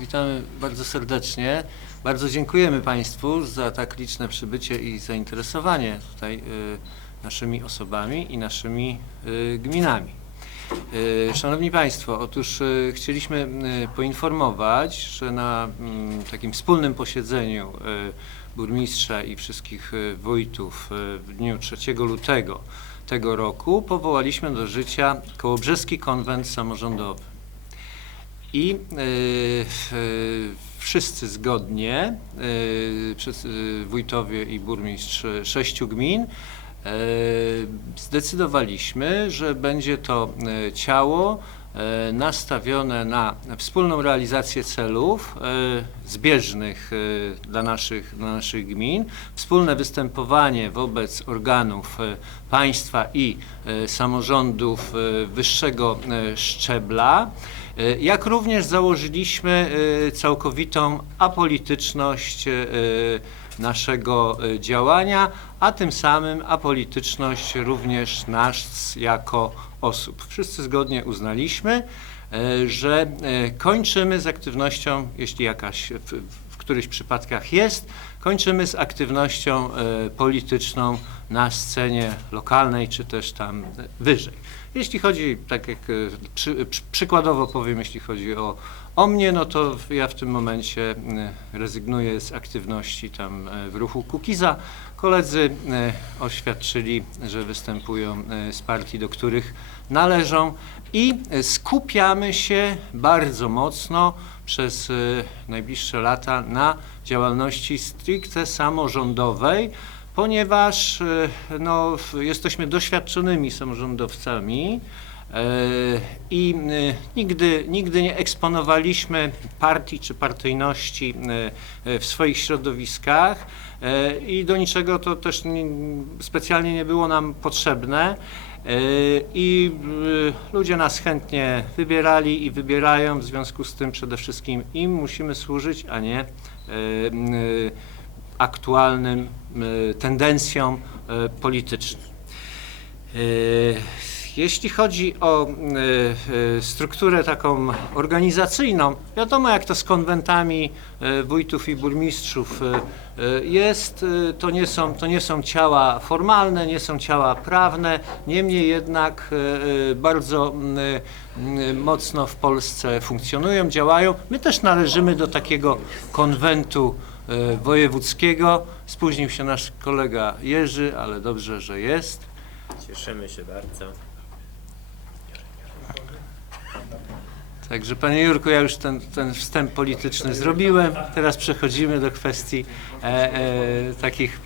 Witamy bardzo serdecznie. Bardzo dziękujemy Państwu za tak liczne przybycie i zainteresowanie tutaj y, naszymi osobami i naszymi y, gminami. Y, Szanowni Państwo, otóż chcieliśmy poinformować, że na mm, takim wspólnym posiedzeniu burmistrza i wszystkich wójtów w dniu 3 lutego tego roku powołaliśmy do życia Kołobrzeski Konwent Samorządowy. I y, wszyscy zgodnie, y, y, wójtowie i burmistrz sześciu gmin, zdecydowaliśmy, że będzie to ciało nastawione na wspólną realizację celów y, zbieżnych y, dla naszych, dla naszych gmin, wspólne występowanie wobec organów państwa i samorządów wyższego szczebla, jak również założyliśmy całkowitą apolityczność naszego y, działania, a tym samym apolityczność również nas jako osób. Wszyscy zgodnie uznaliśmy, y, że y, kończymy z aktywnością, jeśli jakaś w, którychś przypadkach jest, kończymy z aktywnością polityczną na scenie lokalnej czy też tam wyżej. Jeśli chodzi, tak jak przy, przykładowo powiem, jeśli chodzi o, o mnie, no to ja w tym momencie y, rezygnuję z aktywności tam y, w ruchu Kukiza. Koledzy y, oświadczyli, że występują z partii, do których należą i skupiamy się bardzo mocno przez najbliższe lata na działalności stricte samorządowej, ponieważ no, jesteśmy doświadczonymi samorządowcami i y, nigdy, nigdy nie eksponowaliśmy partii czy partyjności y, w swoich środowiskach e, i do niczego to też nie, specjalnie nie było nam potrzebne. E, I ludzie nas chętnie wybierali i wybierają, w związku z tym przede wszystkim im musimy służyć, a nie e, aktualnym tendencjom politycznym. Jeśli chodzi o y, y, strukturę taką organizacyjną, wiadomo jak to z konwentami y, wójtów i burmistrzów jest, to nie, są, to nie są ciała formalne, nie są ciała prawne, niemniej jednak bardzo mocno w Polsce funkcjonują, działają. My też należymy do takiego konwentu wojewódzkiego. Spóźnił się nasz kolega Jerzy, ale dobrze, że jest. Cieszymy się bardzo. Także panie Jurku, ja już ten, ten wstęp polityczny zrobiłem. Teraz przechodzimy do kwestii e, e, takich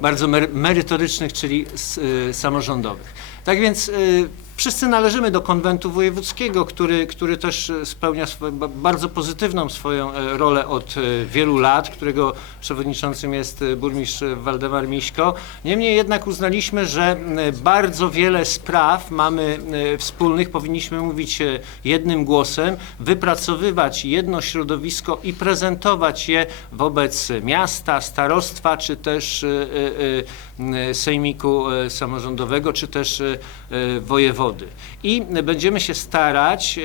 bardzo mer merytorycznych, czyli s, y, samorządowych. Tak więc y, wszyscy należymy do konwentu wojewódzkiego, który, który też y, spełnia swoją, ba- bardzo pozytywną swoją e, rolę od e, wielu lat, którego przewodniczącym jest e, burmistrz Waldemar Miśko. Niemniej jednak uznaliśmy, że bardzo wiele spraw mamy e, wspólnych, powinniśmy mówić e, jednym głosem, wypracowywać jedno środowisko i prezentować je wobec miasta, starostwa, czy też e, e, e, sejmiku e, samorządowego, czy też e, wojewody. I będziemy się starać e,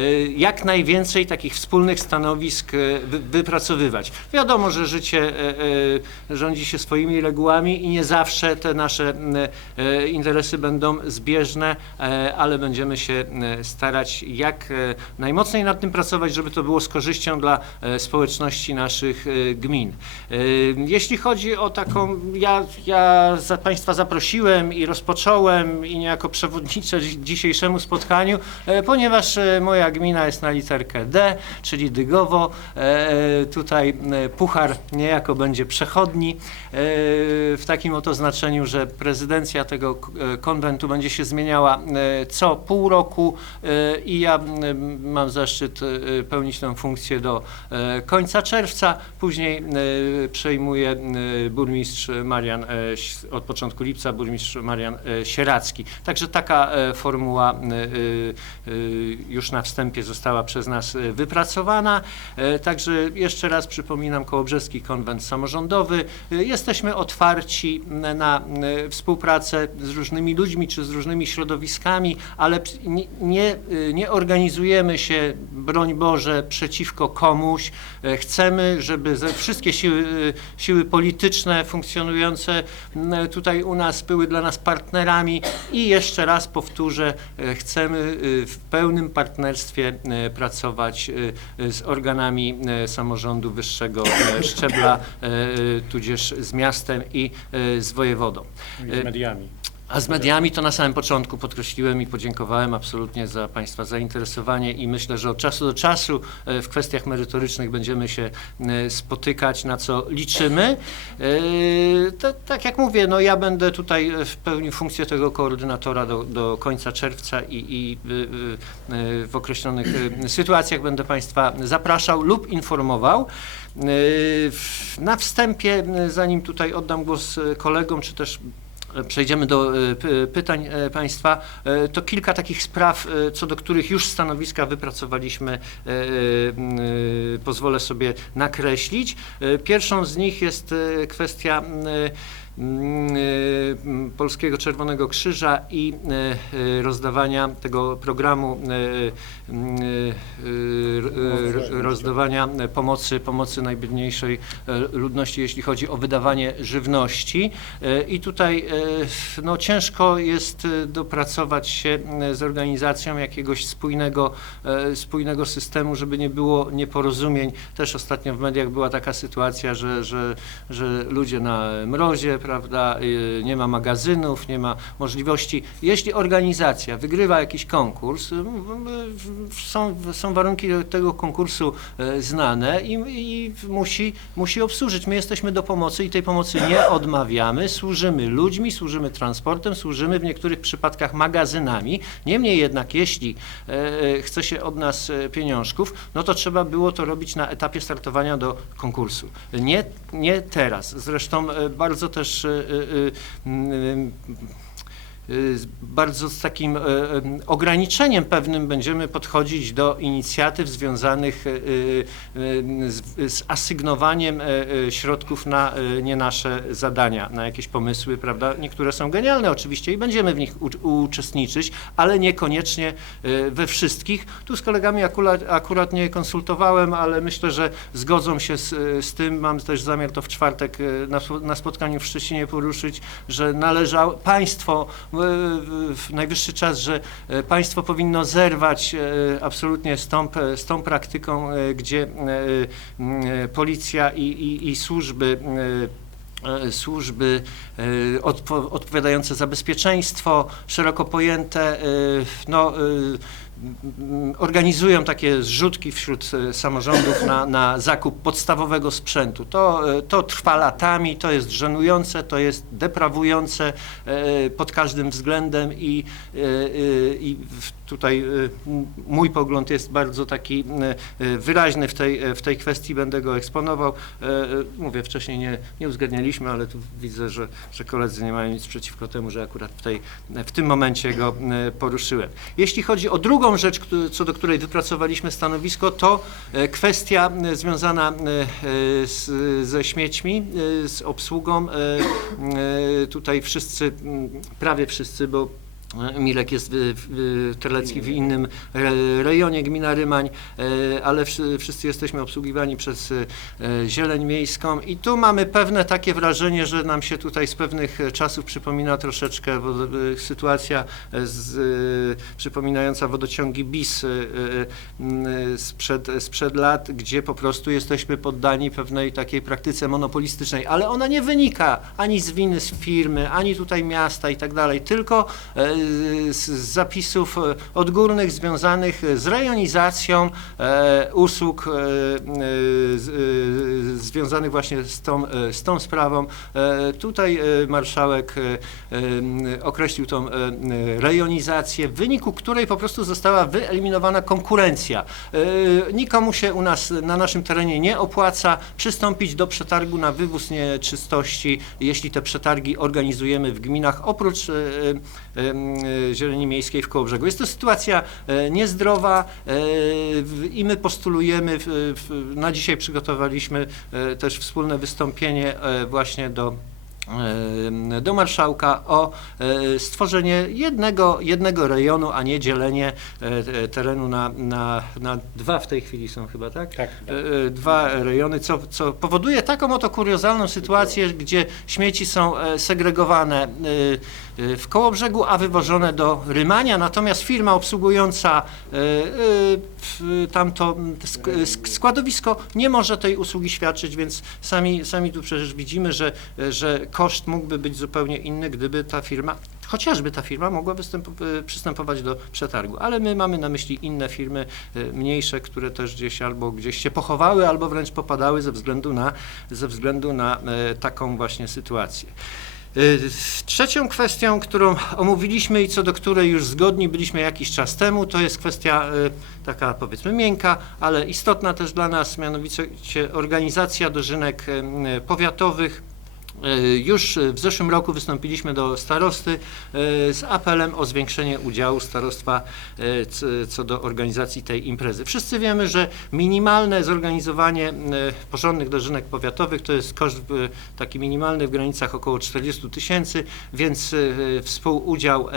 e, jak najwięcej takich wspólnych stanowisk e, wy- wypracowywać. Wiadomo, że życie rządzi się swoimi regułami i nie zawsze te nasze interesy będą zbieżne, ale będziemy się starać jak najmocniej nad tym pracować, żeby to było z korzyścią dla społeczności naszych gmin. Jeśli chodzi o taką, ja, ja za Państwa zaprosiłem i rozpocząłem i niejako przewodniczę dzi- dzisiejszemu spotkaniu, e, ponieważ e, moja gmina jest na literkę D, czyli Dygowo. E, Tutaj puchar niejako będzie przechodni w takim oto znaczeniu, że prezydencja tego konwentu będzie się zmieniała co pół roku i ja mam zaszczyt pełnić tę funkcję do końca czerwca. Później przejmuje burmistrz Marian, od początku lipca burmistrz Marian Sieracki. Także taka formuła e, e, e, już na wstępie została przez nas wypracowana. E, Także jeszcze raz przypominam Kołobrzeski Konwent Samorządowy. E, Jesteśmy otwarci na e, współpracę z różnymi ludźmi czy z różnymi środowiskami, ale nie, nie, organizujemy się, broń Boże, przeciwko komuś. Chcemy, żeby wszystkie siły, siły polityczne funkcjonujące tutaj u nas były dla nas partnerami i jeszcze raz powtórzę, e, chcemy e, w pełnym partnerstwie e, pracować e, z organami samorządu wyższego szczebla, tudzież z miastem i z wojewodą. I z mediami. A z mediami to na samym początku podkreśliłem i podziękowałem absolutnie za Państwa zainteresowanie i myślę, że od czasu do czasu e, w kwestiach merytorycznych będziemy się e, spotykać, na co liczymy. E, To, tak jak mówię, no ja będę tutaj w pełni funkcję tego koordynatora do, do końca czerwca i, i w określonych sytuacjach będę Państwa zapraszał lub informował. Na wstępie, zanim tutaj oddam głos kolegom, czy też przejdziemy do e, py- pytań e, Państwa, e, to kilka takich spraw, co do których już stanowiska wypracowaliśmy, pozwolę sobie nakreślić. Pierwszą z nich jest kwestia Polskiego Czerwonego Krzyża i e, e, rozdawania tego programu rozdawania pomocy, pomocy najbiedniejszej ludności, jeśli chodzi o wydawanie żywności. I tutaj no, ciężko jest dopracować się z organizacją jakiegoś spójnego, spójnego systemu, żeby nie było nieporozumień. Też ostatnio w mediach była taka sytuacja, że, że, że ludzie na mrozie, prawda, e, nie ma magazynów, nie ma możliwości. Jeśli organizacja wygrywa jakiś konkurs, m, w- są, są warunki tego konkursu znane i, i musi, musi obsłużyć. My jesteśmy do pomocy i tej pomocy nie odmawiamy. Służymy ludźmi, służymy transportem, służymy w niektórych przypadkach magazynami. Niemniej jednak, jeśli chce się od nas pieniążków, no to trzeba było to robić na etapie startowania do konkursu. Nie, nie teraz. Zresztą bardzo też e, e, mm, y, z bardzo z takim e, em, ograniczeniem pewnym będziemy podchodzić do inicjatyw związanych z, z asygnowaniem środków na nie nasze zadania, na jakieś pomysły, prawda? Niektóre są genialne oczywiście i będziemy w nich u, uczestniczyć, ale niekoniecznie we wszystkich. Tu z kolegami akurat, akurat nie konsultowałem, ale myślę, że zgodzą się z, z tym. Mam też zamiar to w czwartek na, na spotkaniu w Szczecinie poruszyć, że należało państwo, najwyższy czas, że e, państwo powinno zerwać e, absolutnie z tą, z tą praktyką, e, gdzie policja i, i, i służby służby odpo, odpowiadające za bezpieczeństwo, szeroko pojęte, no, organizują takie zrzutki wśród e, samorządów na, na zakup podstawowego sprzętu. To, e, to trwa latami, to jest żenujące, to jest deprawujące e, pod każdym względem i, i tutaj mój pogląd jest bardzo taki wyraźny w tej, w tej kwestii, będę go eksponował. Mówię, wcześniej nie, nie uzgadnialiśmy, ale tu widzę, że, że koledzy nie mają nic przeciwko temu, że akurat w, tej, w tym momencie go poruszyłem. Jeśli chodzi o drugą rzecz, któ- co do której wypracowaliśmy stanowisko, to e, kwestia e, związana e, z, ze śmiećmi, z obsługą. Tutaj wszyscy, prawie wszyscy, bo Milek jest Terlecki w innym re- rejonie gmina Rymań, e, ale wszy- wszyscy jesteśmy obsługiwani przez e, Zieleń Miejską. I tu mamy pewne takie wrażenie, że nam się tutaj z pewnych e, czasów przypomina troszeczkę e, sytuacja e, z, e, przypominająca wodociągi BIS e, e, e, sprzed, sprzed lat, gdzie po prostu jesteśmy poddani pewnej takiej praktyce monopolistycznej, ale ona nie wynika ani z winy z firmy, ani tutaj miasta i tak dalej, tylko e, z zapisów e, odgórnych związanych z rejonizacją e, usług e, związanych właśnie z tą, z tą sprawą. Tutaj marszałek określił tą rejonizację, w wyniku której po prostu została wyeliminowana konkurencja. Nikomu się u nas na naszym terenie nie opłaca przystąpić do przetargu na wywóz nieczystości, jeśli te przetargi organizujemy w gminach. Oprócz zieleni miejskiej w Kołobrzegu. Jest to sytuacja e, niezdrowa e, i my postulujemy, na dzisiaj przygotowaliśmy e, też wspólne wystąpienie właśnie do do marszałka o stworzenie jednego, jednego rejonu, a nie dzielenie terenu na, na, na dwa w tej chwili są chyba, tak? Tak. E, Dwa rejony, co, co powoduje taką oto kuriozalną sytuację, gdzie śmieci są segregowane w Kołobrzegu, a wywożone do Rymania, natomiast firma obsługująca e, w- tamto składowisko nie może tej usługi świadczyć, więc sami, sami tu przecież widzimy, że, że koszt mógłby być zupełnie inny, gdyby ta firma, chociażby ta firma mogła przystępować do przetargu, ale my mamy na myśli inne firmy, mniejsze, które też gdzieś albo gdzieś się pochowały, albo wręcz popadały ze względu na, ze względu na taką właśnie sytuację. Y, Trzecią kwestią, którą omówiliśmy i co do której już zgodni byliśmy jakiś czas temu, to jest kwestia y, taka powiedzmy miękka, ale istotna też dla nas, mianowicie organizacja dożynek y, powiatowych. Y, Już w zeszłym roku wystąpiliśmy do starosty y, z apelem o zwiększenie udziału starostwa c- co do organizacji tej imprezy. Wszyscy wiemy, że minimalne zorganizowanie porządnych dożynek powiatowych to jest koszt taki minimalny w granicach około 40 tysięcy, więc współudział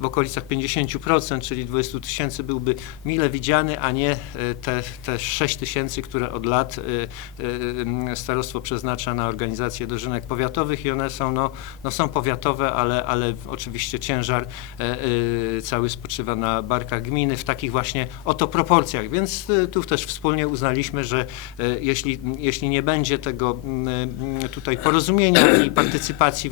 w okolicach 50%, czyli 20 tysięcy byłby mile widziany, a nie te, te 6 tysięcy, które od lat starostwo przeznacza na organizację dożynek powiatowych i one są, no, no są powiatowe, ale, oczywiście ciężar e, y, cały spoczywa na barkach gminy w takich właśnie oto proporcjach, więc y, tu też wspólnie uznaliśmy, że e, jeśli, nie będzie tego mm, tutaj porozumienia i partycypacji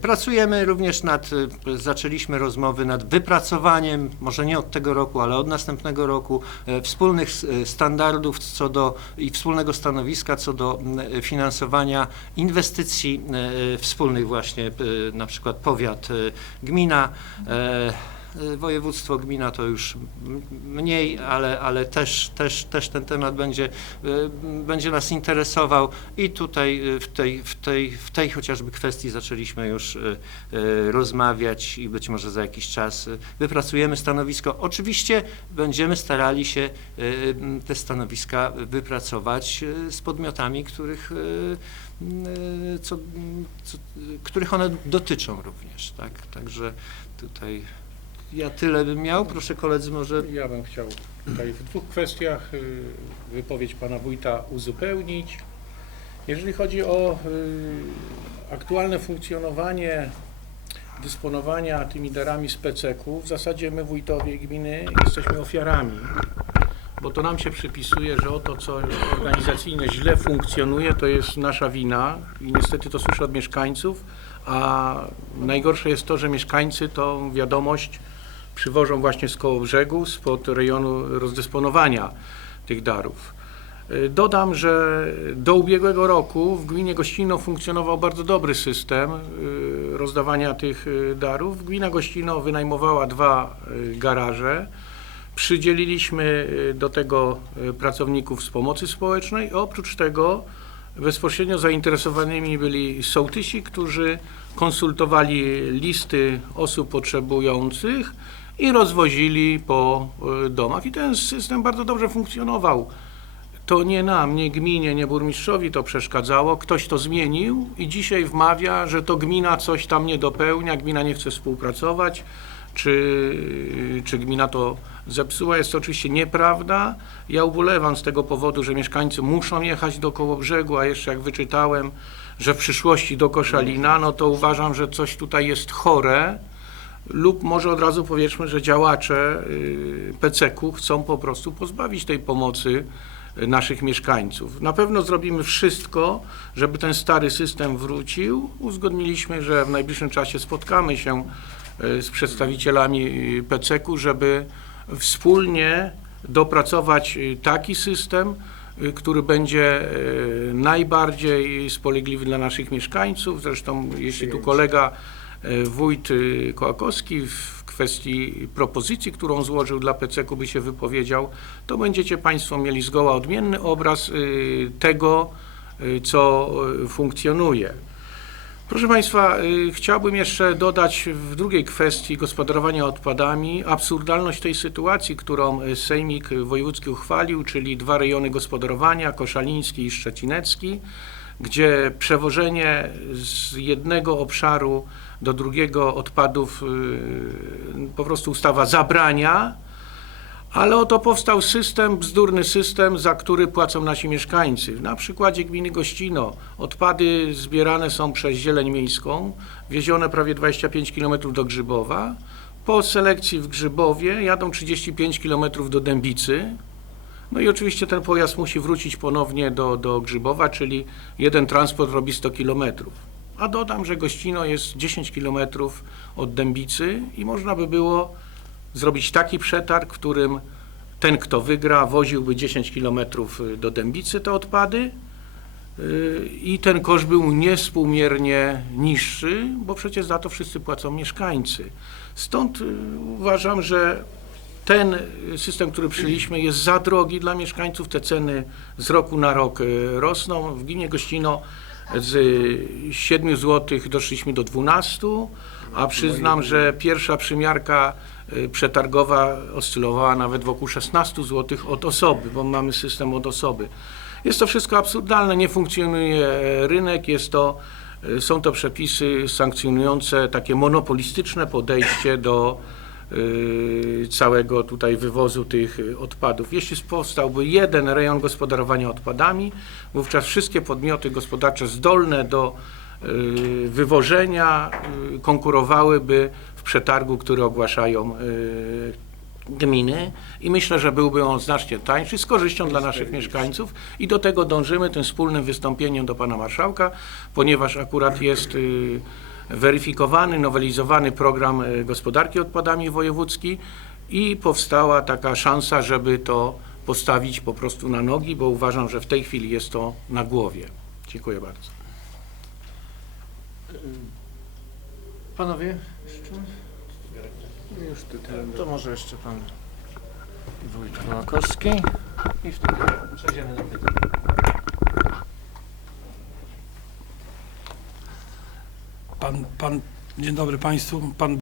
Pracujemy również nad, e, zaczęliśmy rozmowy nad wypracowaniem, może nie od tego roku, ale od następnego roku, e, wspólnych e, standardów co do i wspólnego stanowiska co do e, finansowania inwestycji e, wspólnych właśnie, e, na przykład powiat, e, gmina. E, Województwo, gmina to już mniej, ale, ale też, też, też ten temat będzie, e, będzie nas interesował i tutaj e, w tej, w, tej, w tej chociażby kwestii zaczęliśmy już rozmawiać i być może za jakiś czas wypracujemy stanowisko. Oczywiście będziemy starali się te stanowiska wypracować z podmiotami, których, co, co, których one dotyczą również. Tak? Także tutaj ja tyle bym miał. Proszę koledzy może Ja bym chciał tutaj w dwóch kwestiach y, wypowiedź pana wójta uzupełnić. Jeżeli chodzi o y, aktualne funkcjonowanie dysponowania tymi darami z PCK-u, w zasadzie my wójtowie gminy jesteśmy ofiarami, bo to nam się przypisuje, że oto co organizacyjnie źle funkcjonuje, to jest nasza wina i niestety to słyszę od mieszkańców, a najgorsze jest to, że mieszkańcy tą wiadomość przywożą właśnie z koło brzegu, spod rejonu rozdysponowania tych darów. Y, Dodam, że do ubiegłego roku w gminie Gościno funkcjonował bardzo dobry system y, rozdawania tych y, darów. Gmina Gościno wynajmowała dwa garaże. Przydzieliliśmy do tego pracowników z pomocy społecznej. Oprócz tego bezpośrednio zainteresowanymi byli sołtysi, którzy konsultowali listy osób potrzebujących i rozwozili po y, domach. I ten system bardzo dobrze funkcjonował. To nie nam, nie gminie, nie burmistrzowi to przeszkadzało. Ktoś to zmienił i dzisiaj wmawia, że to gmina coś tam nie dopełnia, gmina nie chce współpracować, czy, czy gmina to zepsuła. Jest to oczywiście nieprawda. Ja ubolewam z tego powodu, że mieszkańcy muszą jechać do Kołobrzegu, a jeszcze jak wyczytałem, że w przyszłości do Koszalina, no to uważam, że coś tutaj jest chore lub może od razu powiedzmy, że działacze y, PCK-u chcą po prostu pozbawić tej pomocy y, naszych mieszkańców. Na pewno zrobimy wszystko, żeby ten stary system wrócił. Uzgodniliśmy, że w najbliższym czasie spotkamy się y, z przedstawicielami PCK-u, żeby wspólnie dopracować taki system, który będzie najbardziej spolegliwy dla naszych mieszkańców. Zresztą, jeśli tu kolega wójt y, Kołakowski w kwestii propozycji, którą złożył dla PCK by się wypowiedział, to będziecie Państwo mieli zgoła odmienny obraz y, tego, y, co funkcjonuje. Proszę Państwa, chciałbym jeszcze dodać w drugiej kwestii gospodarowania odpadami absurdalność tej sytuacji, którą Sejmik Wojewódzki uchwalił, czyli dwa rejony gospodarowania, koszaliński i szczecinecki, gdzie przewożenie z jednego obszaru do drugiego odpadów y, po prostu ustawa zabrania, ale oto powstał system, bzdurny system, za który płacą nasi mieszkańcy. Na przykładzie gminy Gościno odpady zbierane są przez zieleń miejską, wiezione prawie 25 km do Grzybowa. Po selekcji w Grzybowie jadą 35 km do Dębicy. No i oczywiście ten pojazd musi wrócić ponownie do, do Grzybowa, czyli jeden transport robi 100 km. A dodam, że Gościno jest 10 km od Dębicy i można by było zrobić taki przetarg, w którym ten, kto wygra, woziłby 10 km do Dębicy te odpady yy, i ten koszt był niespółmiernie niższy, bo przecież za to wszyscy płacą mieszkańcy. Stąd yy, uważam, że ten system, który przyjęliśmy jest za drogi dla mieszkańców, te ceny z roku na rok rosną. W gminie Gościno z 7 zł doszliśmy do 12, a przyznam, że pierwsza przymiarka y, przetargowa oscylowała nawet wokół 16 zł od osoby, bo mamy system od osoby. Jest to wszystko absurdalne, nie funkcjonuje rynek, jest to, y, są to przepisy sankcjonujące takie monopolistyczne podejście do całego tutaj wywozu tych y, odpadów. Jeśli powstałby jeden rejon gospodarowania odpadami, wówczas wszystkie podmioty gospodarcze zdolne do y, wywożenia y, konkurowałyby w przetargu, który ogłaszają y, gminy. I myślę, że byłby on znacznie tańszy, z korzyścią dla naszych mieszkańców. I do tego dążymy tym wspólnym wystąpieniem do pana marszałka, ponieważ akurat jest y, weryfikowany, nowelizowany program y, gospodarki odpadami wojewódzki i powstała taka szansa, żeby to postawić po prostu na nogi, bo uważam, że w tej chwili jest to na głowie. Dziękuję bardzo. Panowie? Tutaj. To może jeszcze pan wójt Makowski i wtedy przejdziemy do pytań. Pan, pan, dzień dobry Państwu. Pan